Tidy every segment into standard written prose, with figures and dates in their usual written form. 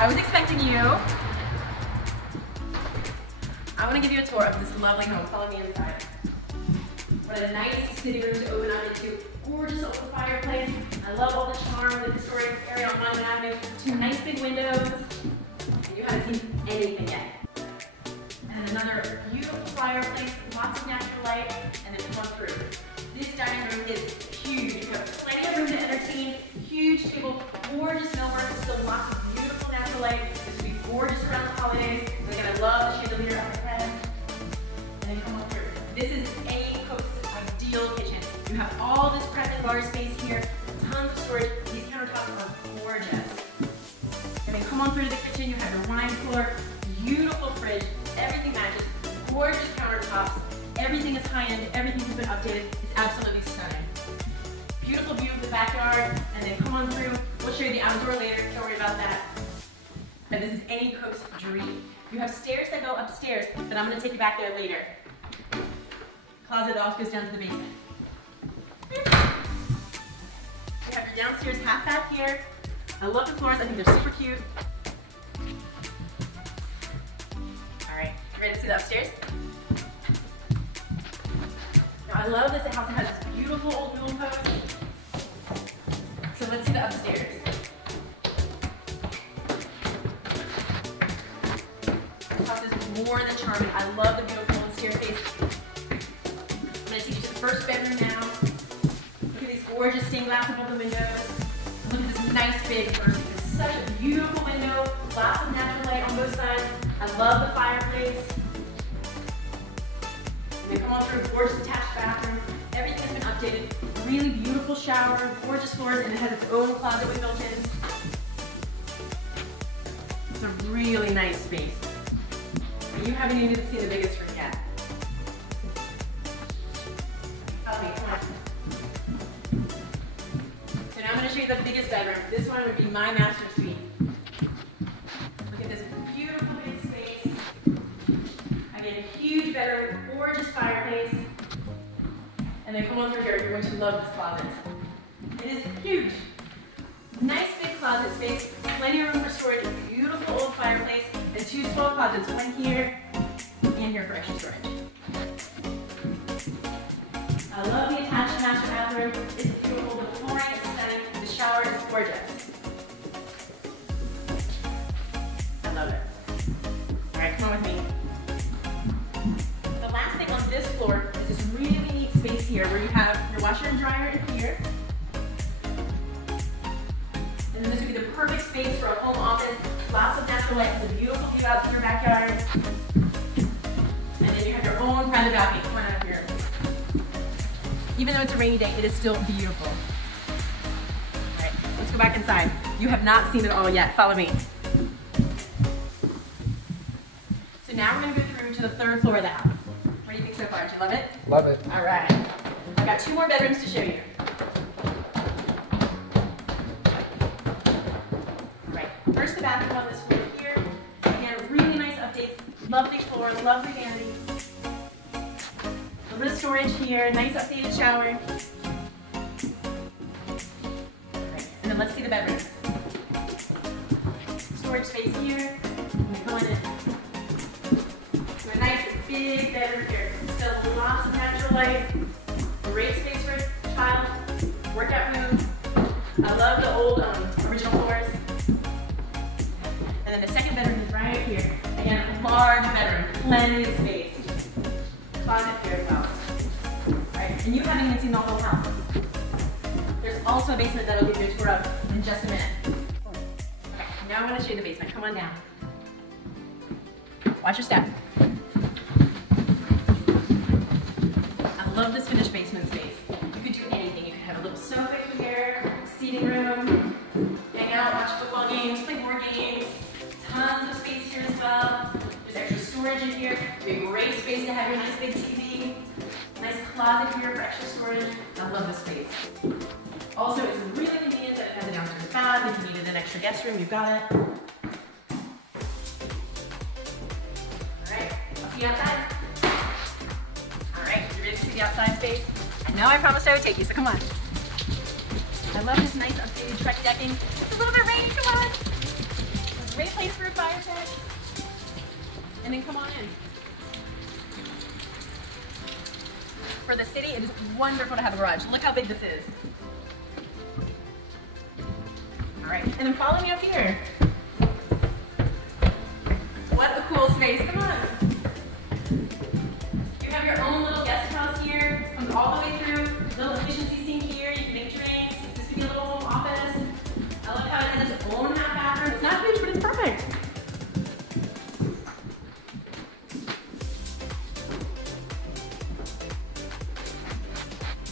I was expecting you. I want to give you a tour of this lovely home. Follow me inside. What a nice sitting room to open up into. Gorgeous open fireplace. I love all the charm of the historic area on Monument Avenue. Two nice big windows. And you haven't seen anything yet. And another beautiful fireplace, lots of natural light, and then come through. This dining room is huge. You have plenty of room to entertain. Huge table, gorgeous millwork, still lots of beautiful natural light. This will be gorgeous around the holidays. And again, I love the chandelier up ahead. And then come on through. This is any cook's ideal kitchen. You have all this prep and bar space here, tons of storage. These countertops are gorgeous. And then come on through to the kitchen. You have your wine cooler, beautiful fridge, everything matches, gorgeous countertops. Everything is high-end, everything has been updated. It's absolutely stunning. Beautiful view of the backyard, and then come on through. We'll show you the outdoor later, don't worry about that. But this is any cook's dream. You have stairs that go upstairs, but I'm gonna take you back there later. Closet that also goes down to the basement. You have your downstairs half bath here. I love the floors, I think they're super cute. All right, you ready to see the upstairs? Now I love this house has this beautiful old wooden post. So let's see the upstairs. This house is more than charming. I love the beautiful old staircase. I'm going to take you to the first bedroom now. Look at these gorgeous stained glass above the windows. Look at this nice big first. It's such a beautiful window. Lots of natural light on both sides. I love the fireplace. And then come on through, gorgeous attached bathroom. Everything has been updated. Really beautiful shower, gorgeous floors, and it has its own closet with built-ins. It's a really nice space. And you haven't even seen the biggest room yet. Follow me, come on. So now I'm going to show you the biggest bedroom. This one would be my master suite. Look at this beautiful big space. Again, a huge bedroom, gorgeous fireplace. And then come on through here, you're going to love this closet. It is huge. Nice big closet space, plenty of room for storage, beautiful old fireplace, and two small closets, one here and here for extra storage. I love the attached master bathroom. It's beautiful, the flooring is stunning, the shower is gorgeous. I love it. All right, come on with me. The last thing on this floor is this really neat space here where you have your washer and dryer in here. And then this would be the perfect space for a home office. Lots of natural light, a beautiful view out to your backyard. And then you have your own private balcony. Come on out here. Even though it's a rainy day, it is still beautiful. All right, let's go back inside. You have not seen it all yet. Follow me. So now we're going to go through to the third floor of the house. What do you think so far? Do you love it? Love it. All right. I've got two more bedrooms to show you. All right. First, the bathroom on this floor here. Again, really nice updates. Lovely floor, lovely vanity. A little bit of storage here. Nice updated shower. All right. And then let's see the bedroom. Storage space here. And then going in. So a nice big bedroom here. Still lots of natural light. Great space for a child. Workout room. I love the old original floors. And then the second bedroom is right here. Again, a large bedroom. Plenty of space. Closet here as well. Alright, and you haven't even seen the whole house. There's also a basement that I'll give you a tour of in just a minute. Okay, now I want to show you the basement. Come on down. Watch your step. I love this finished basement space. You could do anything. You could have a little sofa here, seating room, hang out, watch football games, play board games. Tons of space here as well. There's extra storage in here. A great space to have your nice big TV. Nice closet here for extra storage. I love this space. Also, it's really convenient that it has a downstairs bath. If you needed an extra guest room, you've got it. Alright, I'll see you outside. Alright, you ready to see the outside space? I know I promised I would take you, so come on. I love this nice updated Trek decking. It's a little bit rainy, come on. Great place for a fire pit. And then come on in. For the city, it is wonderful to have a garage. Look how big this is. All right, and then follow me up here. What a cool space, come on. You have your own little guest house here. Comes all the way through. Little efficiency sink here. You can make drinks. This could be a little home office. I love how it has its own half bathroom. It's not huge, but it's perfect.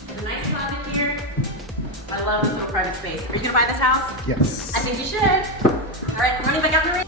There's a nice closet here. I love this little private space. Are you gonna buy this house? Yes. I think you should. All right, running back out in the rain.